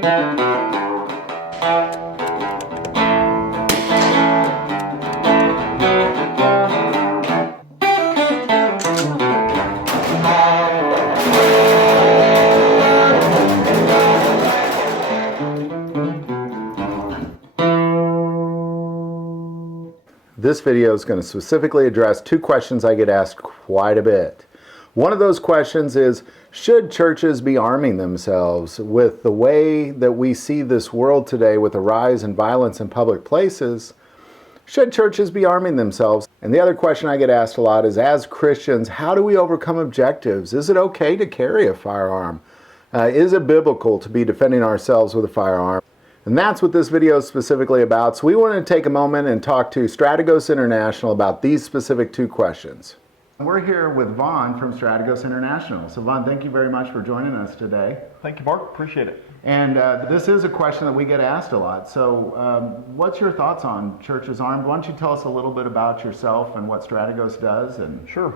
This video is going to specifically address two questions I get asked quite a bit. One of those questions is, should churches be arming themselves? With the way that we see this world today with the rise in violence in public places, should churches be arming themselves? And the other question I get asked a lot is, as Christians, how do we overcome objectives? Is it okay to carry a firearm? Is it biblical to be defending ourselves with a firearm? And that's what this video is specifically about. So we wanted to take a moment and talk to Strategos International about these specific two questions. We're here with Vaughn from Strategos International. So Vaughn, thank you very much for joining us today. Thank you, Mark. Appreciate it. And this is a question that we get asked a lot. So what's your thoughts on churches armed? Why don't you tell us a little bit about yourself and what Strategos does? Sure.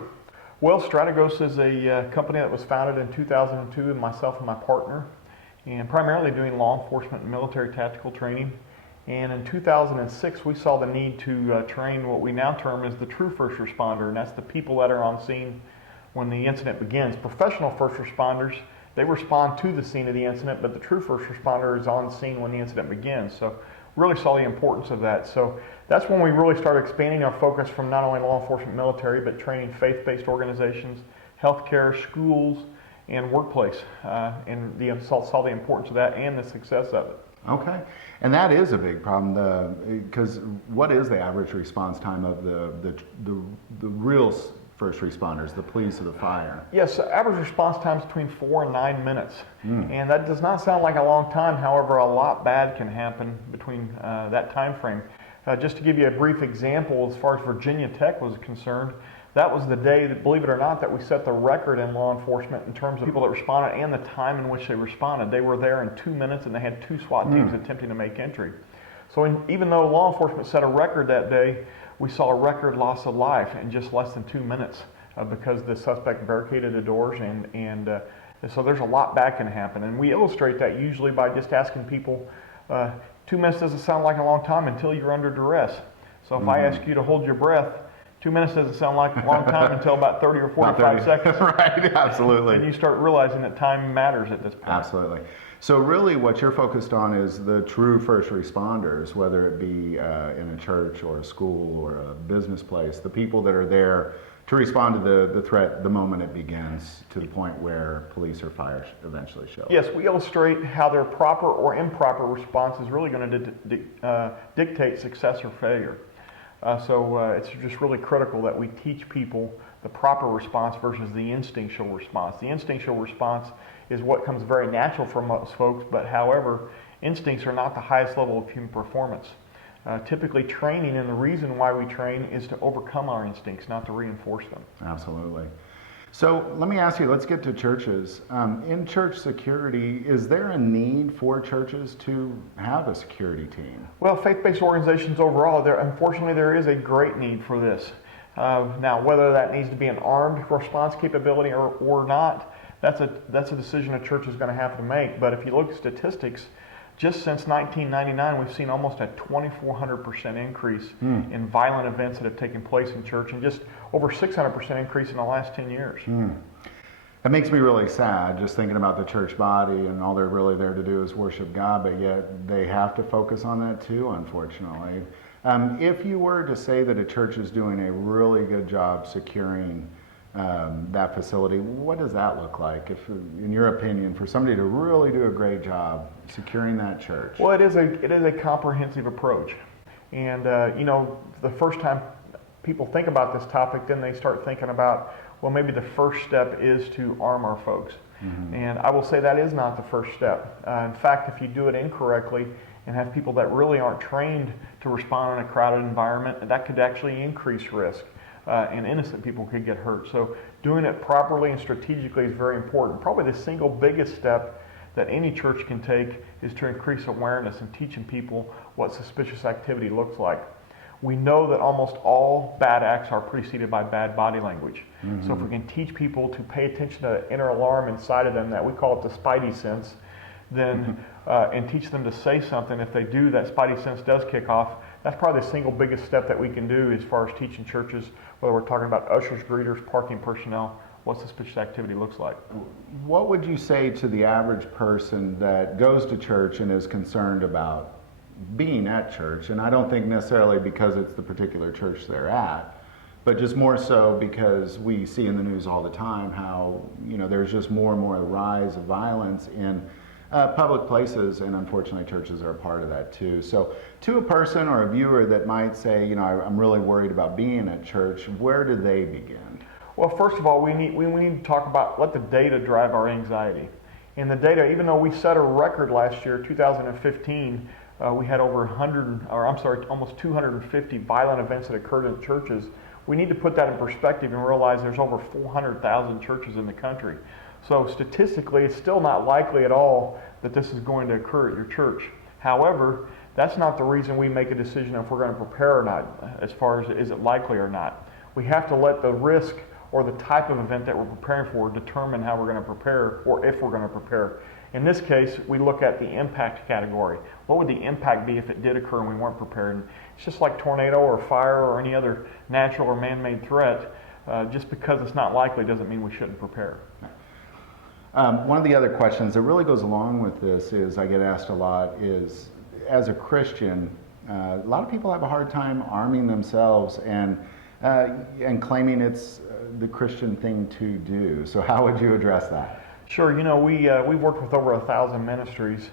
Well, Strategos is a company that was founded in 2002, and myself and my partner, and primarily doing law enforcement and military tactical training. And in 2006, we saw the need to train what we now term as the true first responder, and that's the people that are on scene when the incident begins. Professional first responders, they respond to the scene of the incident, but the true first responder is on scene when the incident begins. So really saw the importance of that. So that's when we really started expanding our focus from not only law enforcement, military, but training faith-based organizations, healthcare, schools, and workplace, and saw the importance of that and the success of it. Okay, and that is a big problem, because what is the average response time of the real first responders, the police or the fire? Yes, average response time is between 4 and 9 minutes, and that does not sound like a long time. However, a lot bad can happen between that time frame. Just to give you a brief example, as far as Virginia Tech was concerned, that was the day that, believe it or not, that we set the record in law enforcement in terms of people that responded and the time in which they responded. They were there in 2 minutes, and they had 2 SWAT teams attempting to make entry. So even though law enforcement set a record that day, we saw a record loss of life in just less than 2 minutes because the suspect barricaded the doors, and so there's a lot bad can happen. And we illustrate that usually by just asking people, 2 minutes doesn't sound like a long time until you're under duress. So if I ask you to hold your breath, 2 minutes doesn't sound like a long time until about 30 or 45 seconds. Right, absolutely. And you start realizing that time matters at this point. Absolutely. So really what you're focused on is the true first responders, whether it be in a church or a school or a business place, the people that are there to respond to the threat the moment it begins to the point where police or fire eventually show up. Yes, we illustrate how their proper or improper response is really going to dictate success or failure. So it's just really critical that we teach people the proper response versus the instinctual response. The instinctual response is what comes very natural for most folks, but however, instincts are not the highest level of human performance. Typically training, and the reason why we train is to overcome our instincts, not to reinforce them. Absolutely. So let me ask you, let's get to churches. In church security, is there a need for churches to have a security team? Well, faith-based organizations overall, unfortunately there is a great need for this. Now, whether that needs to be an armed response capability or not, that's a decision a church is going to have to make. But if you look at statistics, just since 1999, we've seen almost a 2,400% increase in violent events that have taken place in church, and just over 600% increase in the last 10 years. That makes me really sad, just thinking about the church body and all they're really there to do is worship God, but yet they have to focus on that too, unfortunately. If you were to say that a church is doing a really good job securing that facility, what does that look like, if, in your opinion, for somebody to really do a great job securing that church? Well, it is a comprehensive approach, and the first time people think about this topic, then they start thinking about, well, maybe the first step is to arm our folks. And I will say that is not the first step. In fact, if you do it incorrectly and have people that really aren't trained to respond in a crowded environment, that could actually increase risk. And innocent people could get hurt. So doing it properly and strategically is very important. Probably the single biggest step that any church can take is to increase awareness and teaching people what suspicious activity looks like. We know that almost all bad acts are preceded by bad body language. So if we can teach people to pay attention to the inner alarm inside of them, that we call it the spidey sense, then and teach them to say something. If they do, that spidey sense does kick off. That's probably the single biggest step that we can do as far as teaching churches, whether we're talking about ushers, greeters, parking personnel, what suspicious activity looks like. What would you say to the average person that goes to church and is concerned about being at church? And I don't think necessarily because it's the particular church they're at, but just more so because we see in the news all the time how, there's just more and more rise of violence in public places, and unfortunately churches are a part of that too. So to a person or a viewer that might say, I'm really worried about being at church, where do they begin? Well, first of all, we need to talk about, let the data drive our anxiety. And the data, even though we set a record last year, 2015, we had over almost 250 violent events that occurred in churches. We need to put that in perspective and realize there's over 400,000 churches in the country. So statistically, it's still not likely at all that this is going to occur at your church. However, that's not the reason we make a decision if we're going to prepare or not, as far as is it likely or not. We have to let the risk or the type of event that we're preparing for determine how we're going to prepare or if we're going to prepare. In this case, we look at the impact category. What would the impact be if it did occur and we weren't prepared? And it's just like tornado or fire or any other natural or man-made threat. Just because it's not likely doesn't mean we shouldn't prepare. One of the other questions that really goes along with this is, I get asked a lot, is as a Christian, a lot of people have a hard time arming themselves and claiming it's the Christian thing to do. So how would you address that? Sure. We've worked with over 1,000 ministries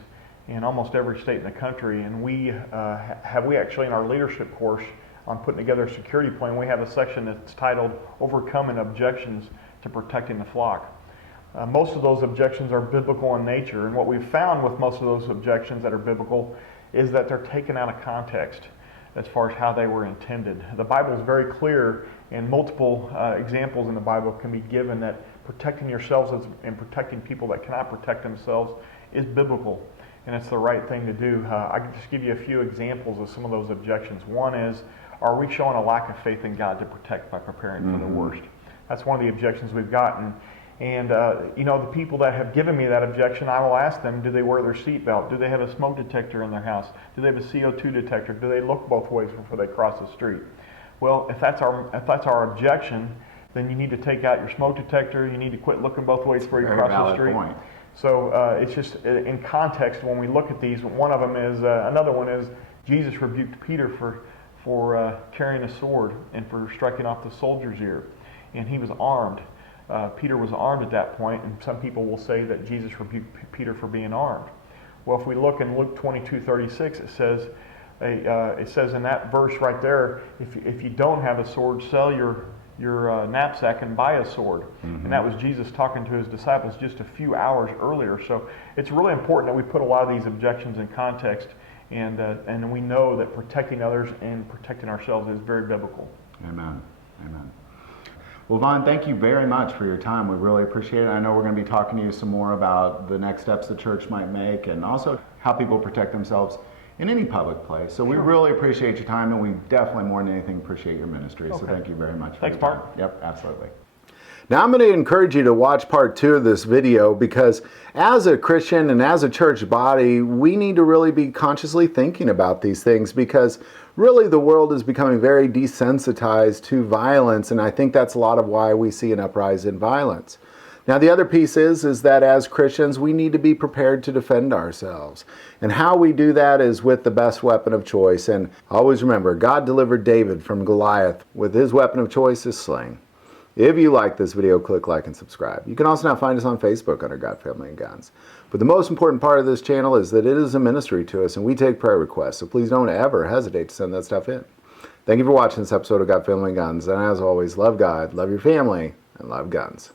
in almost every state in the country, and we actually in our leadership course on putting together a security plan, we have a section that's titled Overcoming Objections to Protecting the Flock. Most of those objections are biblical in nature, and what we've found with most of those objections that are biblical is that they're taken out of context as far as how they were intended. The Bible is very clear, and multiple examples in the Bible can be given that protecting yourselves and protecting people that cannot protect themselves is biblical, and it's the right thing to do. I can just give you a few examples of some of those objections. One is, are we showing a lack of faith in God to protect by preparing for the worst? That's one of the objections we've gotten. And the people that have given me that objection, I will ask them, do they wear their seatbelt? Do they have a smoke detector in their house? Do they have a CO2 detector? Do they look both ways before they cross the street? Well, if that's our objection, then you need to take out your smoke detector. You need to quit looking both ways before you cross the street. Point. So it's just in context when we look at these. One of them is another one is Jesus rebuked Peter for carrying a sword and for striking off the soldier's ear, and he was armed. Peter was armed at that point, and some people will say that Jesus rebuked Peter for being armed. Well, if we look in Luke 22:36, it says in that verse right there, if you don't have a sword, sell your knapsack and buy a sword. Mm-hmm. And that was Jesus talking to his disciples just a few hours earlier. So it's really important that we put a lot of these objections in context, and we know that protecting others and protecting ourselves is very biblical. Amen. Amen. Well, Vaughn, thank you very much for your time. We really appreciate it. I know we're going to be talking to you some more about the next steps the church might make and also how people protect themselves in any public place. So we really appreciate your time, and we definitely, more than anything, appreciate your ministry. Okay. So thank you very much. Thanks, Mark. Yep, absolutely. Now I'm going to encourage you to watch part 2 of this video, because as a Christian and as a church body, we need to really be consciously thinking about these things, because really the world is becoming very desensitized to violence, and I think that's a lot of why we see an uprise in violence. Now the other piece is that as Christians we need to be prepared to defend ourselves. And how we do that is with the best weapon of choice. And always remember, God delivered David from Goliath with his weapon of choice, his sling. If you like this video, click like and subscribe. You can also now find us on Facebook under God, Family, and Guns. But the most important part of this channel is that it is a ministry to us, and we take prayer requests, so please don't ever hesitate to send that stuff in. Thank you for watching this episode of God, Family, and Guns. And as always, love God, love your family, and love guns.